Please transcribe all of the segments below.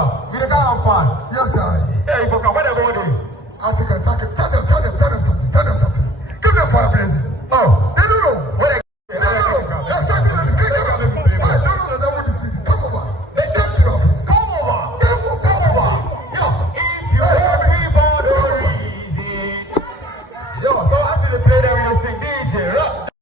We can have fun. Yes, sir. Hey, you can whatever we do. I think I take it. Tell them something. Tell them something. Give them fire, please. Oh, They don't know. where They don't know. They're starting on the street. They don't know. They want to see you. Come over. They come to the office. come over. Come over. Yo, if you happy for the reason. Yo, so after the play that we just sing DJ, rock.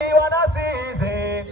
You wanna see it?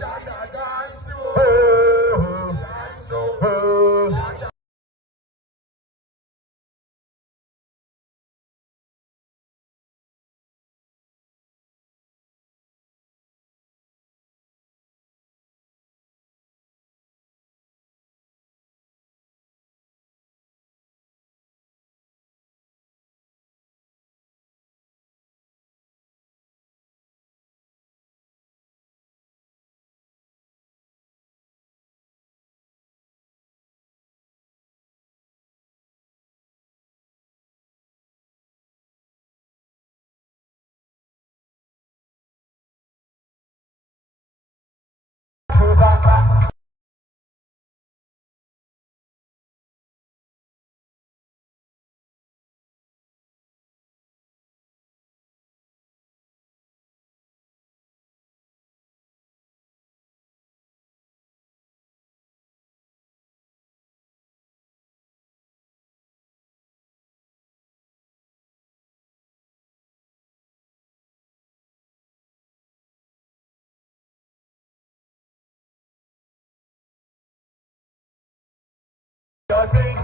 Your thing.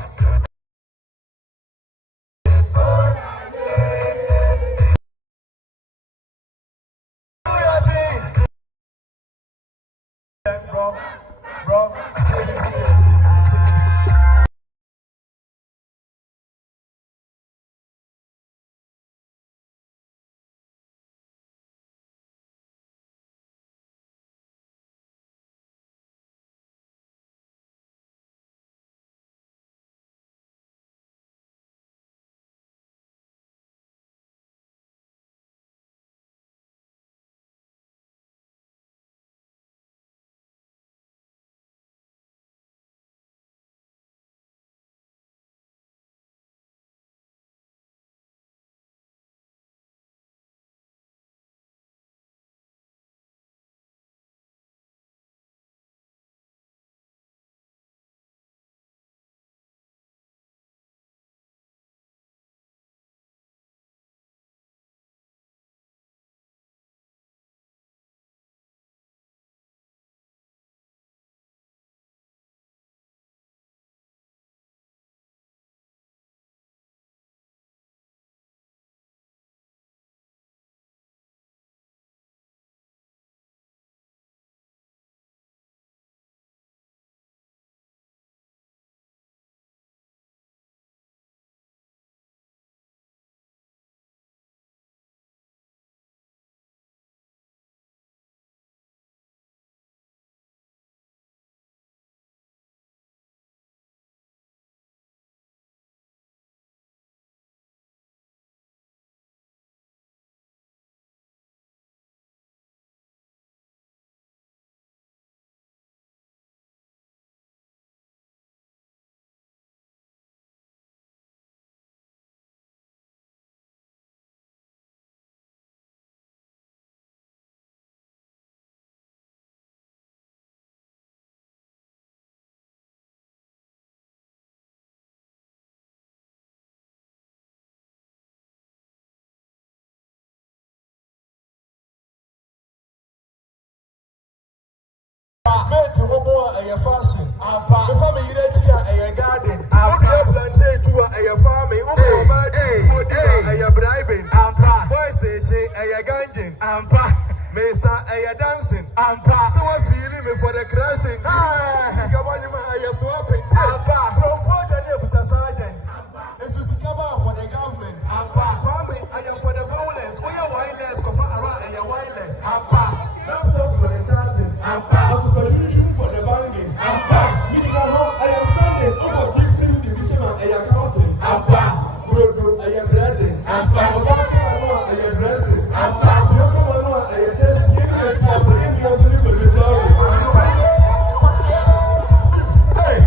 Your thing. Bro. Tent wobo a fashion. The family a garden. Plantain to a farming. A bribing. Boys say a ganjin. Mesa a dancing. So I feeling me for the crashing. Come on, you swapping. From 4 days a sergeant. This is cover for the government. I am for the violence. We are wireless. And your wireless. Laptop for the charging. For the banging. I am standing over 15 division and I am counting. I am breading. I am dressing. I am just giving it for the Indian civil. Hey!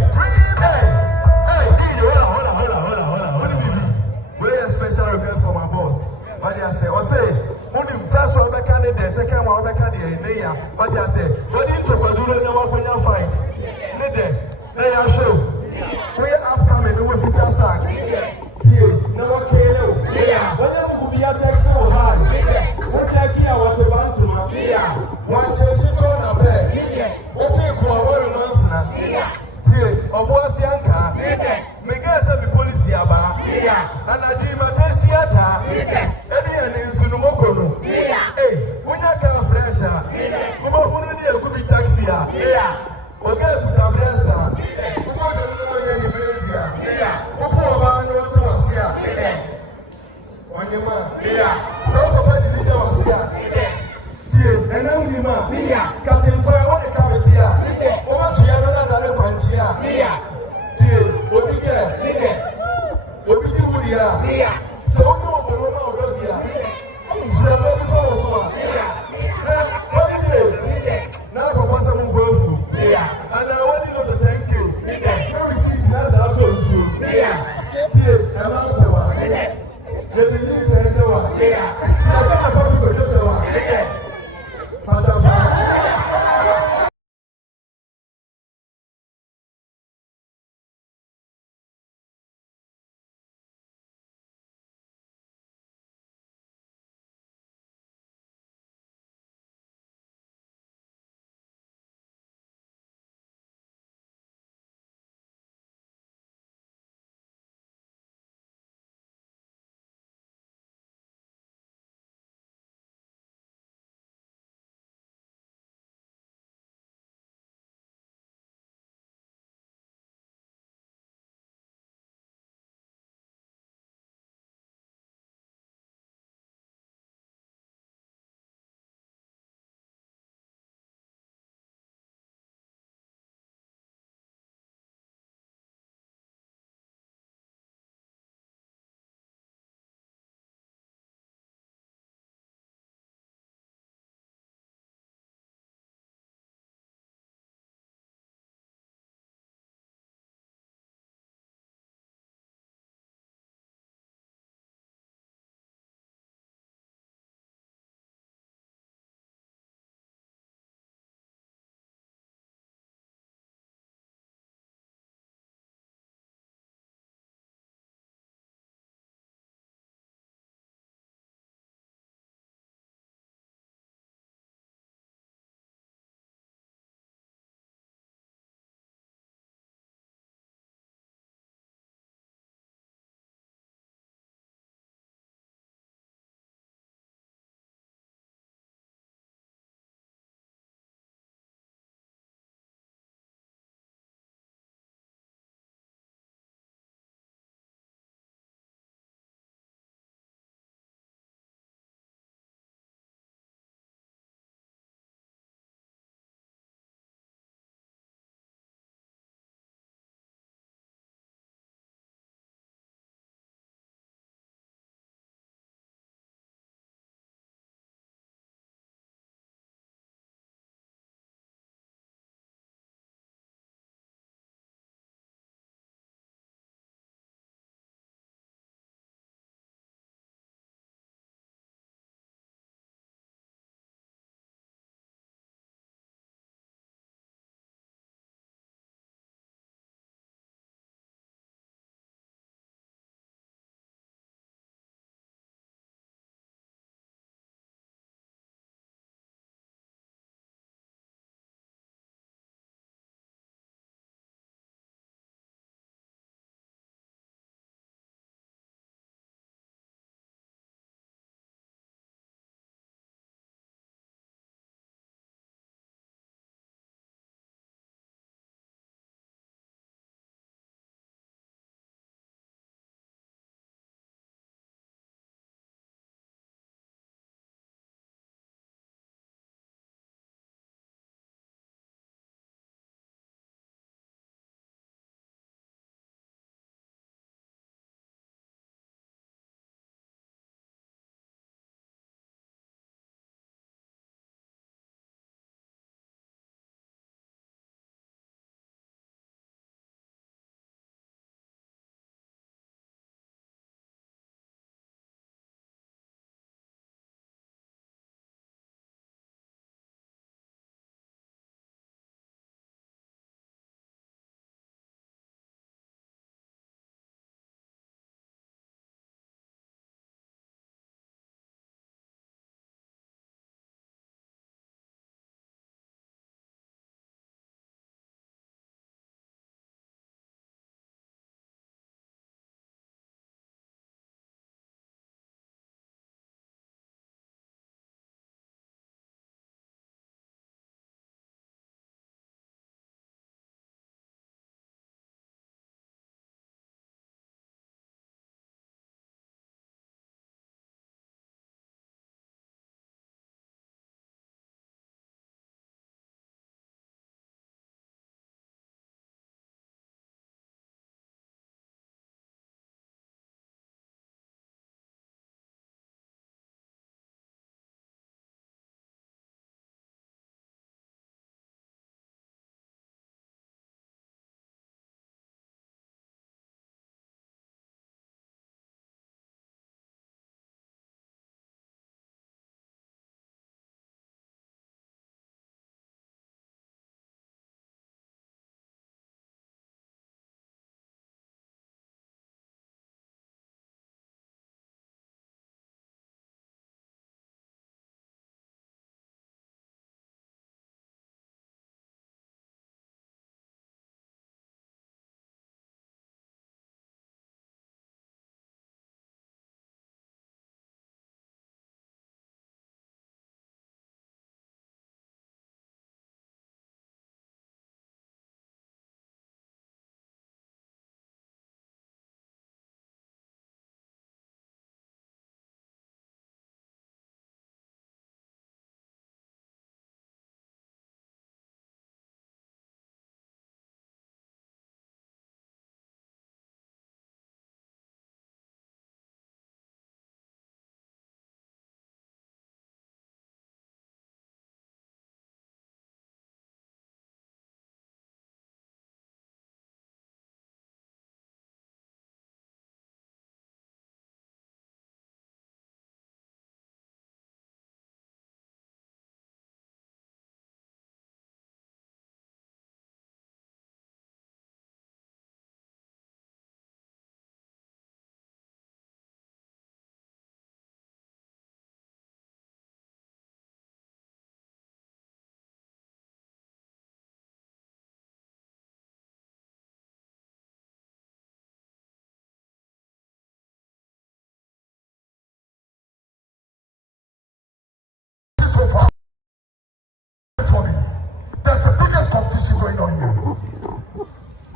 competition going on here.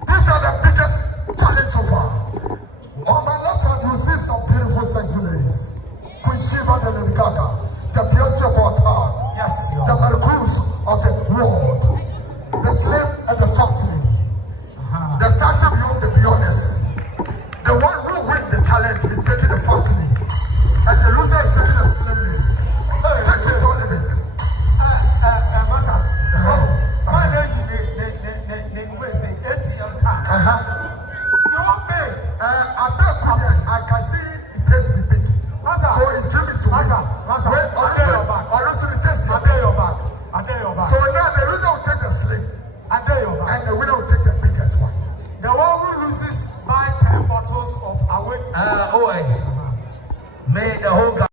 These are the biggest challenge so far. On my left hand, you see some beautiful sexy ladies. Queen Shiva the Lady Gaga, the Beyonce of our time. Yes, the Marcus of the world, the slim and the fat lady. The title will be honest. The one who wins the challenge is taking the fat lady, and the loser is taking the slim lady. Take it or leave it. Master, my name will say ATM card. You want me? I can see it tastes the big. Master, so it's dream is to win. Master, Wait, I dare your back. Or also the taste. I dare your back. I dare your back. So now the loser will take the slim. I dare your back. And the winner will take the biggest one. The one who loses buy 10 bottles of awake. May the whole guy,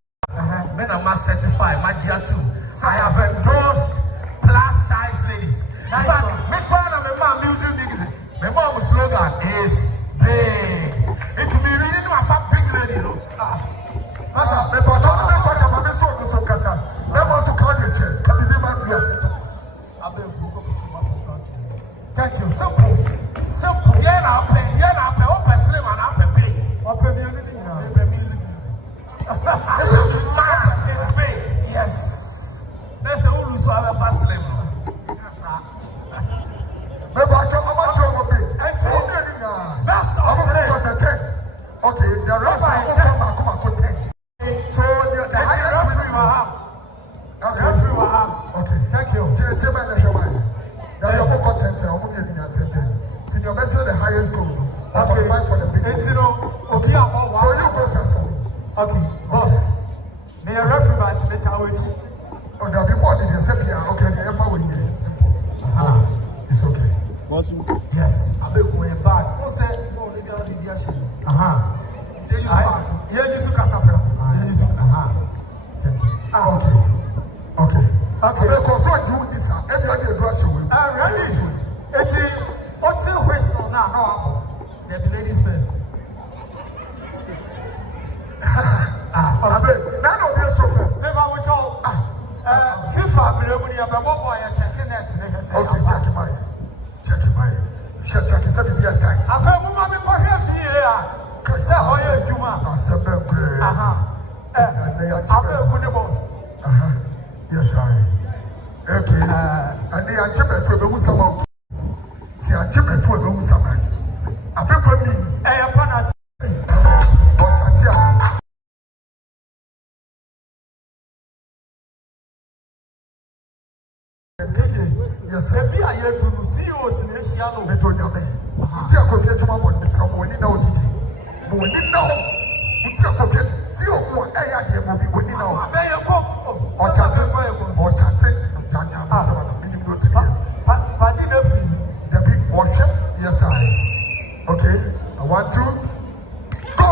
men are must certify, Magia too. So I have endorsed plus size ladies. In fact, my father and my mom music, my mom's slogan is big. It will be really a fat big lady, you know. Masa, me pato na kwata mame so kasa. Me mo so ka de che. Ka bi ma bi aseto. Thank you. Simple. Simple. Yeah, now pay. Open slim and open big. Open music. This man is big. Yes. There's a whole so I fast slim. Yes, sir. Me pato mama cho mo bi. That's the okay, the rest are come on 10. So the highest winner you have. Okay, thank you. So your best is the highest goal. Okay, for the big. So you go first. Okay, boss. May I referee to make our way? Oh, there will be more than yourself. Okay, the ever win here. Simple. It's okay. Yes, I will go back. Who said no legal deviation? Yeah, you took Kasapreko. Okay. Because what you this everybody brush away. Ready? What's the whistle now? No, the ladies first. None of you so first. Never would tell. FIFA, we have a boy checking that. Okay, check your mind. Check it. Said be attack. I've heard mommy for him here. Say how you do, man. Yes, I. Okay. And they are cheaper for the Usama. See, I'm cheaper for the Usama. I prefer me. I apologize. Yes, maybe I hear to see you in the shadow. They told me. You are going to come on this someone in our DJ. But when you know, you are going to see your air movie when you know. Or chatting. The big worship. Yes, I. Okay. I want to go.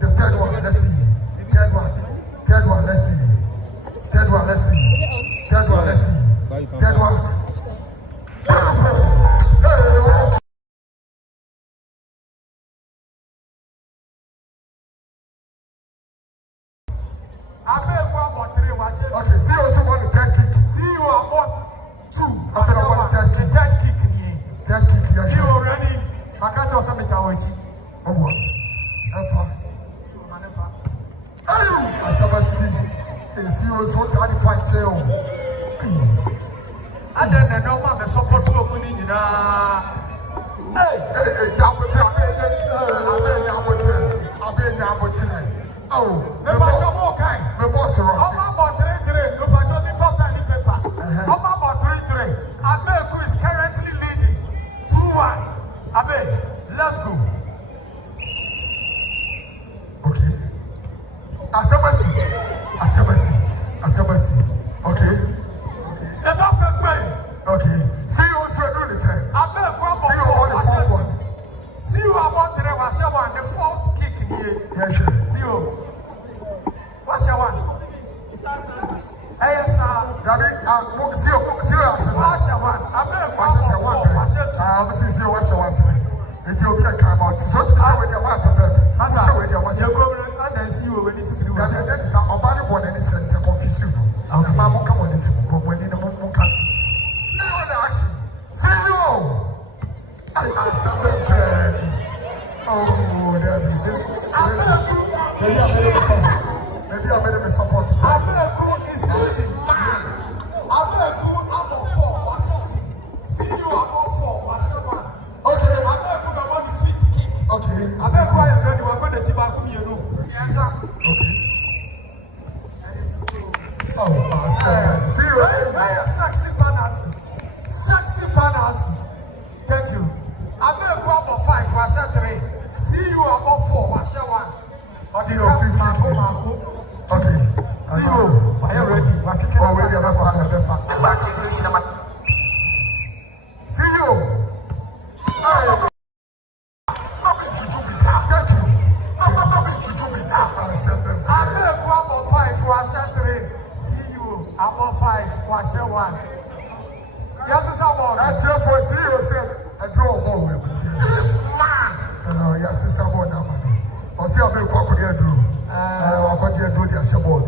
The third one, let's see. Third one, let's see. Third one. Okay, see you also want the third kick. See you about 2. After I want the third kick. Third kick, yes. See you already. I can't also make a way. Oh, what? I never see. See you also want to fight jail. And then the normal the support to open in hey, down with him. Oh, the boss of all kind. The boss of all about 3-3. No, but only for penny paper. How about 3-3? Abe is currently leading 2-1. Abe, let's go. Okay. Asabasi. Okay. The perfect way. Okay. See you also do the time. Abe, see you on the 4th one. See you about 3 was the 4th kick here. Yes, see you. What's your one? Hey, sir. Daddy, see you. What's your one? I'm not watching your one. See you. What's your one? It's your big account. So, to show with your one, Massa, with your one. You're going to see you when it's to do. That is our body one and it's a confusion. Mamma, come on into when in the moment. See you. I oh, there is it. Maybe I made a support. Kasapreko is losing man. Kasapreko about 4. See you about 4. Okay. Kasapreko the money fit kick. Okay. Kasapreko is ready. We're going to team up with you. Yes, sir. Okay. Oh, see you. Sexy penalty. Thank you. Kasapreko about 5. Washer 3. See you about 4. Washer 1. See you. Okay. See you. Are you ready? Oh, wait, you're not see you. About 5, washer 3. See you. About 5, washer 1. Yes, it's about. That's your first. See you, sir. A draw ball. This man. Yes, it's about now. I'll see how many people here do. I'll put you do the ball.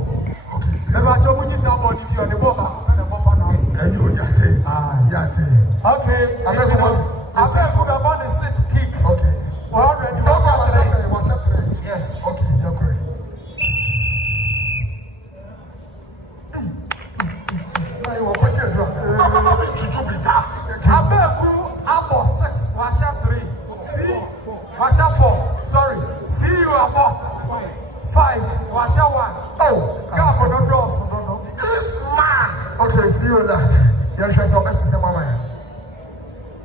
Okay. Never told me somebody if you are the ball. Okay. I'm going to the 6th kick. Okay. We're already. Yes. Okay. You're great. About 6. Washer 3. See? Washer 4. Sorry. See you about 5. Washer 1. Oh, God for the doors. This man. Okay, see you later. You're trying to mess with my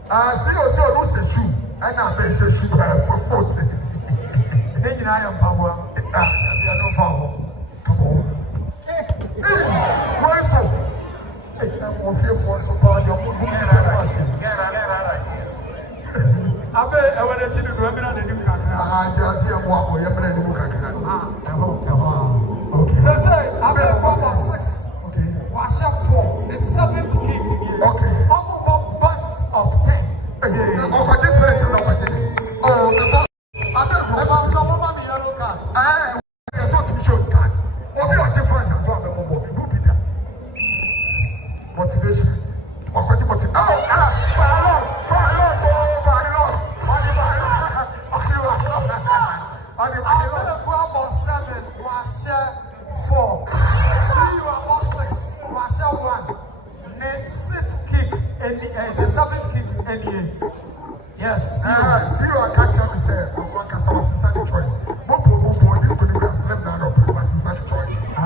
see you also lose a shoe. And I'm very sure shoe for 40. Then I am power. No power. Come on. Why so? I'm more fearful so far. You're I bet I want to do women on the new car. Just here, walk or you're going to look at it. Okay. So, say, I bet was 6. Okay. Wash up 4. The 7th kick. Okay. Almost bust of 10. Oh, I just went to the oh, the I bet I'm talking about the yellow card. It's not to be shown card. What we are different as well, who be that? Motivation. Yes, see you are catching me, sir. I'm going to say, choice. Mopo, you could be a slim down of my sister's choice. I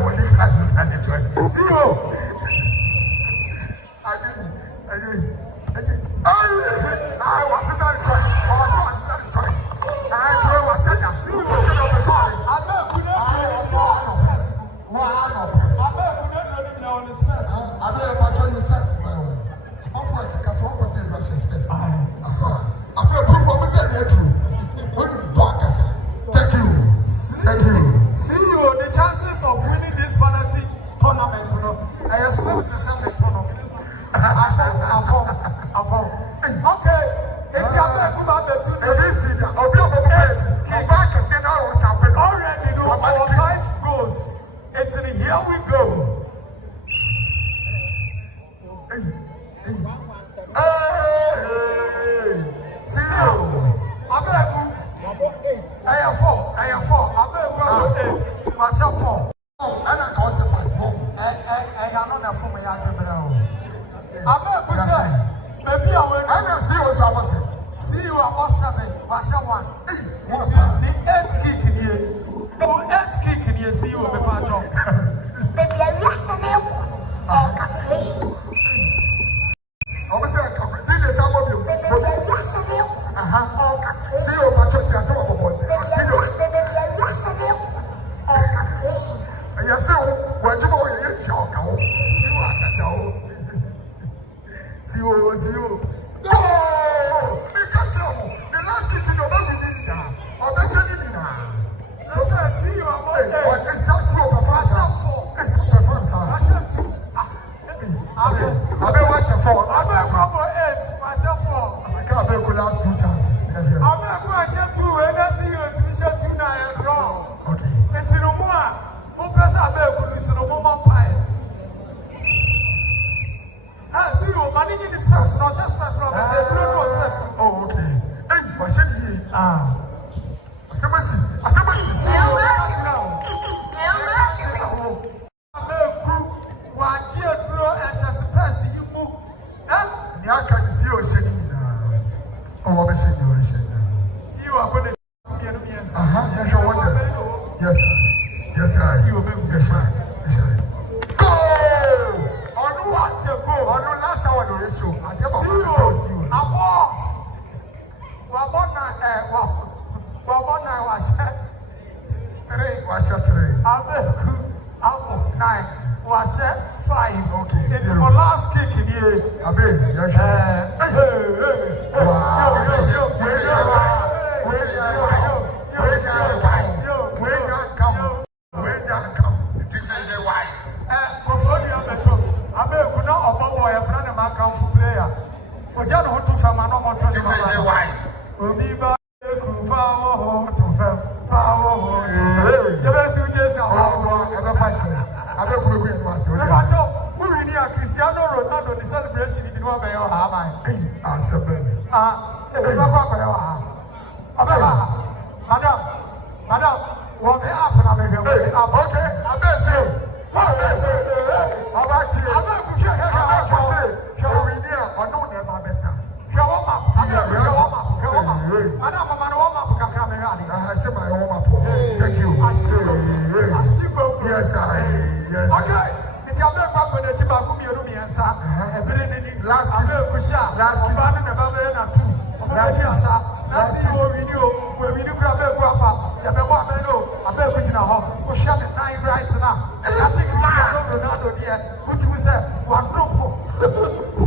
want to catch you, choice. See you. I didn't. I was sister's choice. I was sister's choice. I was sister's choice. See you. Thank you. See you. The chances of winning this penalty tournament, Yes, no, to some tunnel. Okay, it's your back about the two. Already know our 5 goals. It's in here we go. Zero. I am 4. I am 8. Myself 4. And I call it 5. I am not a former young man. I'm not good. Maybe I will see you. See you about 7. Myself 1. The 8th kick in here. The 8th kick in here. See you on the patch.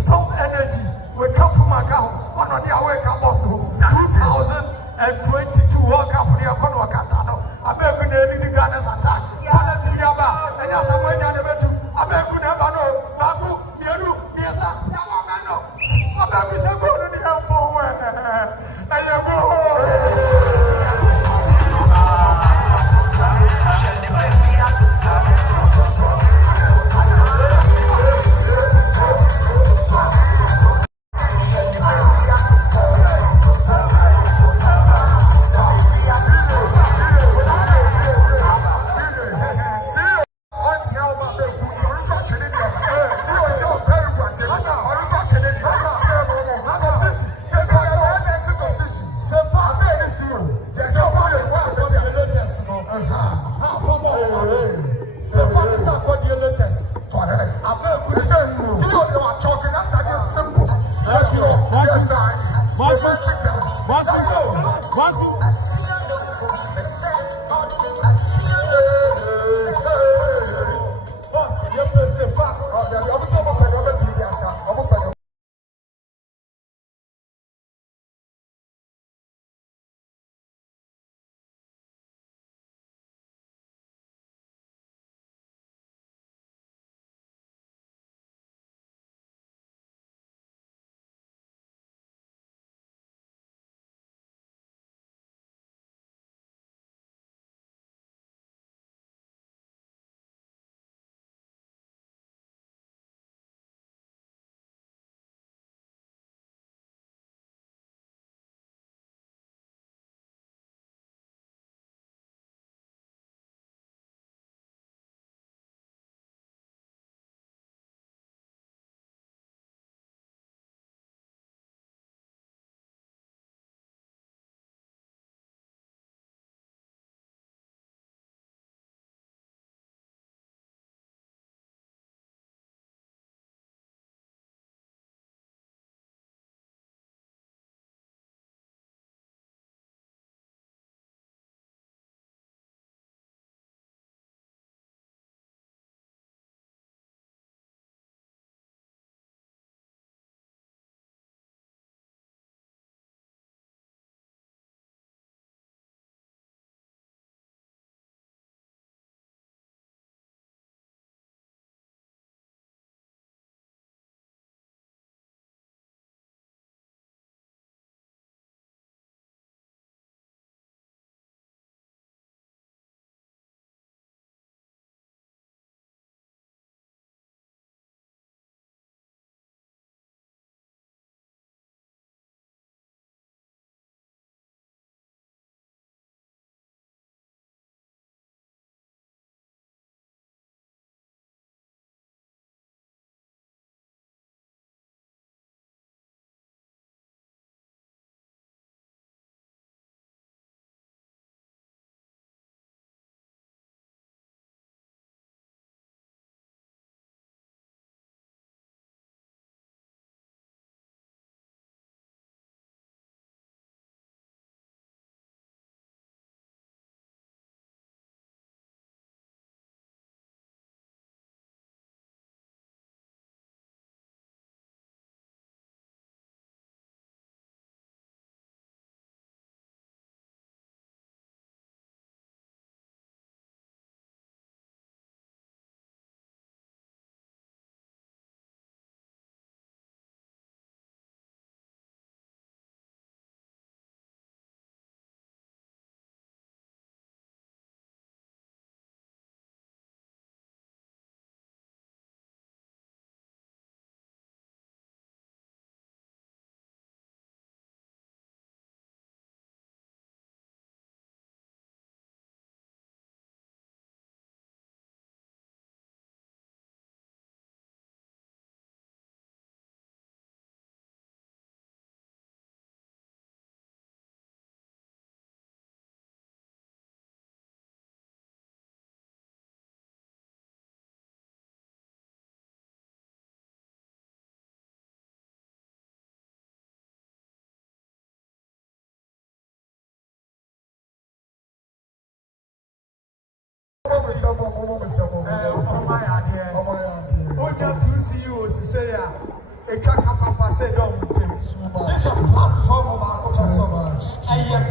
Storm energy. We come from my account. On the away campus 2022 World Cup. We are going to Qatar. American Navy Gunners attack. Quality Yaba. And that's a way down the way to American Nabano. Babu, Miru, Miasa, Yamano. American Sabu, the airport. And you go.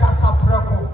Kasapreko.